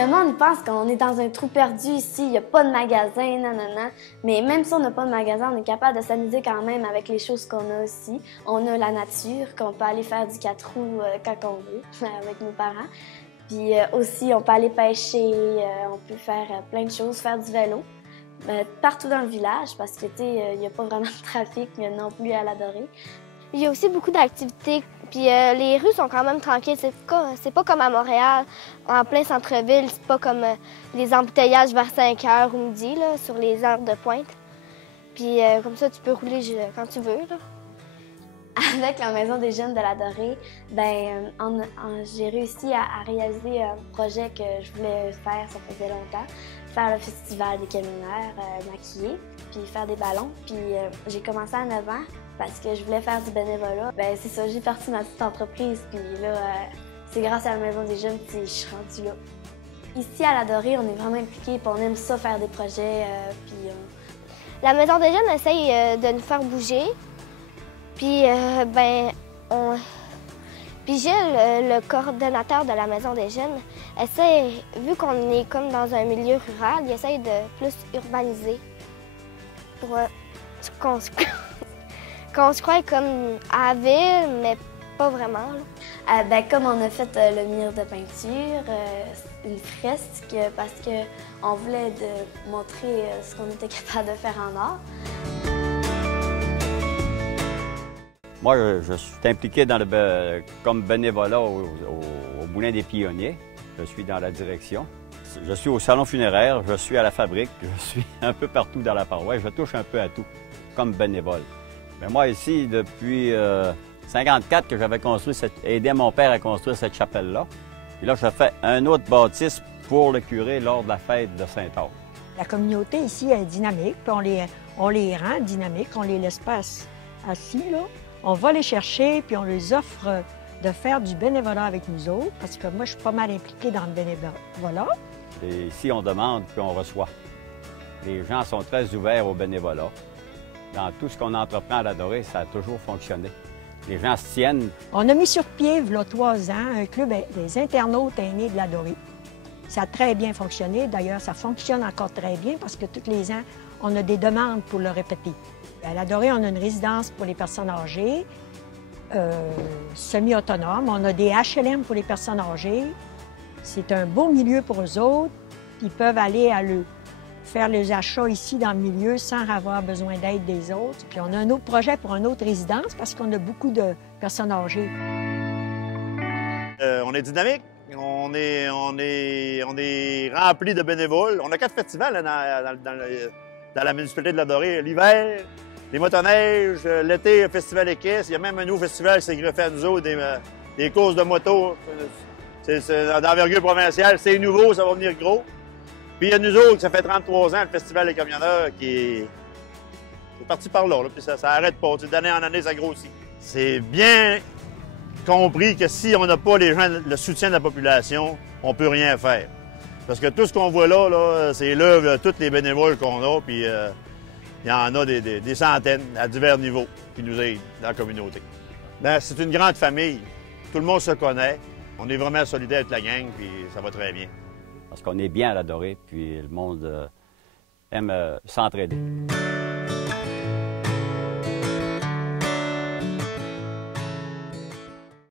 Le monde pense qu'on est dans un trou perdu ici, il n'y a pas de magasin, nanana. Mais même si on n'a pas de magasin, on est capable de s'amuser quand même avec les choses qu'on a aussi. On a la nature, qu'on peut aller faire du 4 roues quand on veut, avec nos parents. Puis aussi, on peut aller pêcher, on peut faire plein de choses, faire du vélo. Partout dans le village, parce que, tu sais, il n'y a pas vraiment de trafic non plus à l'adorer. Il y a aussi beaucoup d'activités, puis les rues sont quand même tranquilles. C'est pas comme à Montréal, en plein centre-ville. C'est pas comme les embouteillages vers 5 h ou midi, là, sur les heures de pointe. Puis comme ça, tu peux rouler quand tu veux, là. Avec la Maison des jeunes de l'Adorée, j'ai réussi à réaliser un projet que je voulais faire, ça faisait longtemps. Faire le festival des camionneurs maquillés, puis faire des ballons. Puis j'ai commencé à 9 ans parce que je voulais faire du bénévolat. C'est ça, j'ai parti ma petite entreprise, puis là, c'est grâce à la Maison des jeunes que je suis rendue là. Ici, à l'Adorée, on est vraiment impliqués, puis on aime ça, faire des projets, La Maison des jeunes essaye de nous faire bouger. Puis, Puis Gilles, le coordonnateur de la Maison des jeunes, essaie, vu qu'on est comme dans un milieu rural, il essaye de plus urbaniser pour qu'on se croie comme à la ville, mais pas vraiment. Comme on a fait le mur de peinture, une fresque, parce qu'on voulait montrer ce qu'on était capable de faire en art. Moi, je suis impliqué comme bénévolat au Moulin des Pionniers. Je suis dans la direction. Je suis au salon funéraire, je suis à la fabrique, je suis un peu partout dans la paroisse. Je touche un peu à tout, comme bénévole. Mais moi, ici, depuis 1954, que j'avais aidé mon père à construire cette chapelle-là. Et là, je fais un autre bâtisse pour le curé lors de la fête de Saint-Orgue. La communauté ici est dynamique, puis on les rend dynamiques, on les laisse pas assis, là. On va les chercher, puis on les offre de faire du bénévolat avec nous autres, parce que moi, je suis pas mal impliquée dans le bénévolat. Et ici, on demande, puis on reçoit. Les gens sont très ouverts au bénévolat. Dans tout ce qu'on entreprend à l'Adorée, ça a toujours fonctionné. Les gens se tiennent. On a mis sur pied, il y a 3 ans, un club des internautes aînés de l'Adorée. Ça a très bien fonctionné. D'ailleurs, ça fonctionne encore très bien parce que tous les ans, on a des demandes pour le répéter. À l'Adorée, on a une résidence pour les personnes âgées, semi-autonome. On a des HLM pour les personnes âgées. C'est un beau milieu pour eux autres. Ils peuvent aller faire les achats ici dans le milieu sans avoir besoin d'aide des autres. Puis on a un autre projet pour une autre résidence parce qu'on a beaucoup de personnes âgées. On est dynamique. On est rempli de bénévoles. On a 4 festivals dans la municipalité de l'Adorée. L'hiver, les motoneiges, l'été, le festival équestre. Il y a même un nouveau festival qui s'est greffé à nous autres, des courses de moto. C'est d'envergure provinciale. C'est nouveau, ça va venir gros. Puis il y a nous autres, ça fait 33 ans, le festival des camionneurs c'est parti par là, puis ça arrête pas. D'année en année, ça grossit. C'est bien compris que si on n'a pas le soutien de la population, on peut rien faire. Parce que tout ce qu'on voit là c'est l'œuvre de tous les bénévoles qu'on a, puis il y en a des centaines à divers niveaux qui nous aident dans la communauté. C'est une grande famille. Tout le monde se connaît. On est vraiment solidaires avec la gang, puis ça va très bien. Parce qu'on est bien à l'Adorée, puis le monde aime s'entraider.